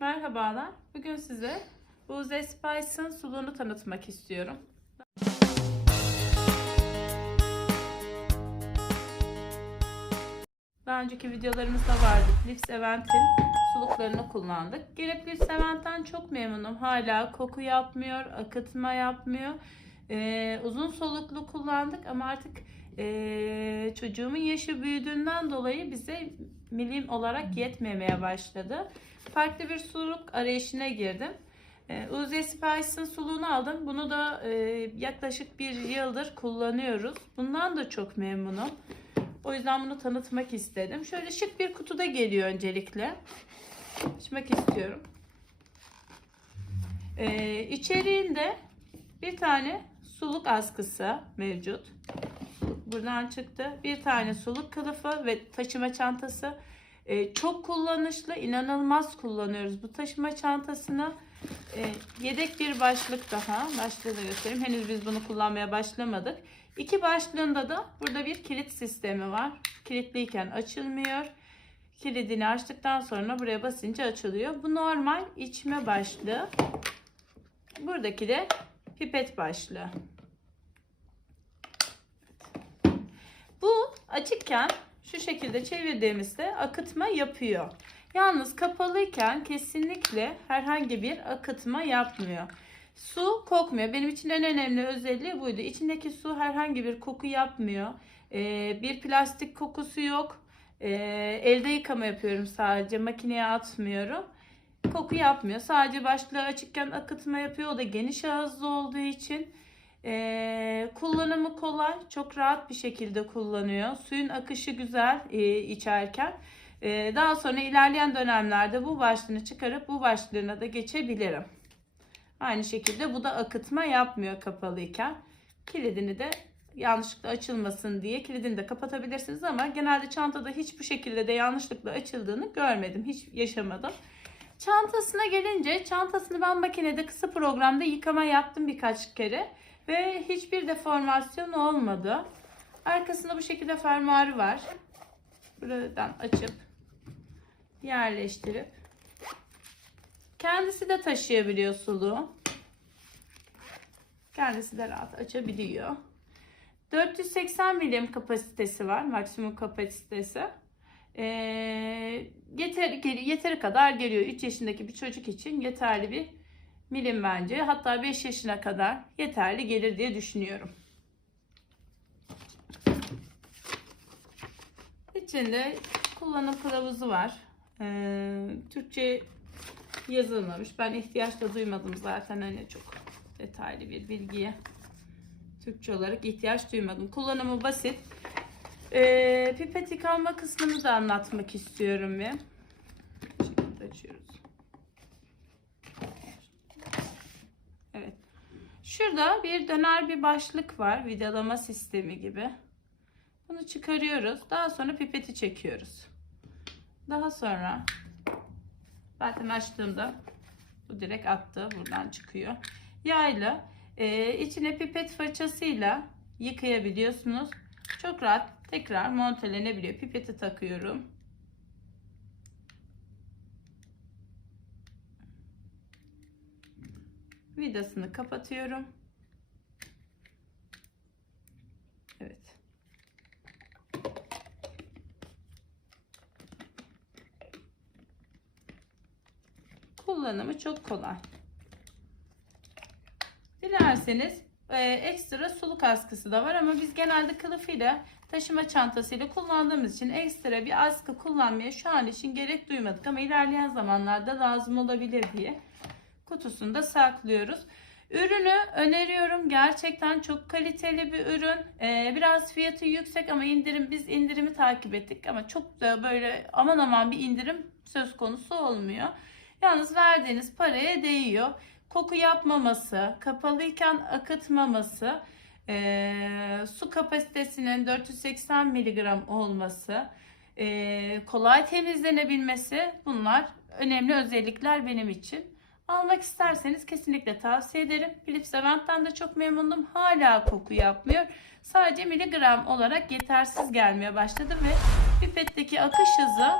Merhabalar. Bugün size Booze Spice'ın suluğunu tanıtmak istiyorum. Daha önceki videolarımızda vardı. Lips Event'in suluklarını kullandık. Gelip Lips Event'ten çok memnunum. Hala koku yapmıyor, akıtma yapmıyor. Ee, uzun soluklu kullandık ama artık ee, çocuğumun yaşı büyüdüğünden dolayı bize milim olarak yetmemeye başladı. Farklı bir suluk arayışına girdim. Ee, Uzi Spice'ın suluğunu aldım. Bunu da e, yaklaşık bir yıldır kullanıyoruz. Bundan da çok memnunum. O yüzden bunu tanıtmak istedim. Şöyle şık bir kutuda geliyor öncelikle. Açmak istiyorum. Ee, içeriğinde bir tane suluk askısı mevcut. Buradan çıktı. Bir tane suluk kılıfı ve taşıma çantası. Ee, çok kullanışlı, inanılmaz kullanıyoruz bu taşıma çantasını. Ee, yedek bir başlık daha. Başlığı da göstereyim. Henüz biz bunu kullanmaya başlamadık. İki başlığında da burada bir kilit sistemi var. Kilitliyken açılmıyor. Kilidini açtıktan sonra buraya basınca açılıyor. Bu normal içme başlığı. Buradaki de pipet başlığı. Bu açıkken şu şekilde çevirdiğimizde akıtma yapıyor. Yalnız kapalıyken kesinlikle herhangi bir akıtma yapmıyor. Su kokmuyor. Benim için en önemli özelliği buydu. İçindeki su herhangi bir koku yapmıyor. Ee, bir plastik kokusu yok. Ee, elde yıkama yapıyorum sadece. Makineye atmıyorum. Koku yapmıyor. Sadece başlığı açıkken akıtma yapıyor. O da geniş ağızlı olduğu için. Ee, kullanımı kolay. Çok rahat bir şekilde kullanıyor. Suyun akışı güzel e, içerken. Ee, daha sonra ilerleyen dönemlerde bu başlığını çıkarıp bu başlığına da geçebilirim. Aynı şekilde bu da akıtma yapmıyor kapalıyken. Kilidini de yanlışlıkla açılmasın diye kilidini de kapatabilirsiniz ama genelde çantada hiç bu şekilde de yanlışlıkla açıldığını görmedim. Hiç yaşamadım. Çantasına gelince çantasını ben makinede kısa programda yıkama yaptım birkaç kere ve hiçbir deformasyon olmadı. Arkasında bu şekilde fermuarı var. Buradan açıp yerleştirip kendisi de taşıyabiliyor suluğu. Kendisi de rahat açabiliyor. 480 milim kapasitesi var. Maksimum kapasitesi. Ee, yeteri, yeteri kadar geliyor. 3 yaşındaki bir çocuk için yeterli bir milim bence. Hatta 5 yaşına kadar yeterli gelir diye düşünüyorum. İçinde kullanım kılavuzu var. Ee, Türkçe yazılmamış. Ben ihtiyaç da duymadım zaten hani çok detaylı bir bilgiye. Türkçe olarak ihtiyaç duymadım. Kullanımı basit. Ee, pipet yıkanma kısmını da anlatmak istiyorum bir. Şekilde açıyoruz. Evet. Şurada bir döner bir başlık var. Vidalama sistemi gibi. Bunu çıkarıyoruz. Daha sonra pipeti çekiyoruz. Daha sonra zaten açtığımda bu direkt attı. Buradan çıkıyor. Yayla e, içine pipet fırçasıyla yıkayabiliyorsunuz. Çok rahat tekrar montelenebiliyor. Pipeti takıyorum. Vidasını kapatıyorum. Evet. Kullanımı çok kolay. Dilerseniz e, ekstra suluk askısı da var ama biz genelde kılıfıyla taşıma çantasıyla kullandığımız için ekstra bir askı kullanmaya şu an için gerek duymadık ama ilerleyen zamanlarda lazım olabilir diye kutusunda saklıyoruz. Ürünü öneriyorum. Gerçekten çok kaliteli bir ürün. Ee, biraz fiyatı yüksek ama indirim biz indirimi takip ettik ama çok da böyle aman aman bir indirim söz konusu olmuyor. Yalnız verdiğiniz paraya değiyor. Koku yapmaması, kapalıyken akıtmaması, e, su kapasitesinin 480 mg olması, e, kolay temizlenebilmesi bunlar önemli özellikler benim için. Almak isterseniz kesinlikle tavsiye ederim. Philips Avent'ten de çok memnunum. Hala koku yapmıyor. Sadece miligram olarak yetersiz gelmeye başladı ve pipetteki akış hızı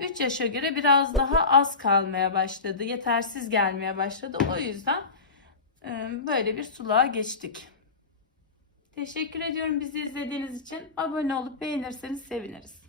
3 yaşa göre biraz daha az kalmaya başladı. Yetersiz gelmeye başladı. O yüzden e, böyle bir suluğa geçtik. Teşekkür ediyorum bizi izlediğiniz için. Abone olup beğenirseniz seviniriz.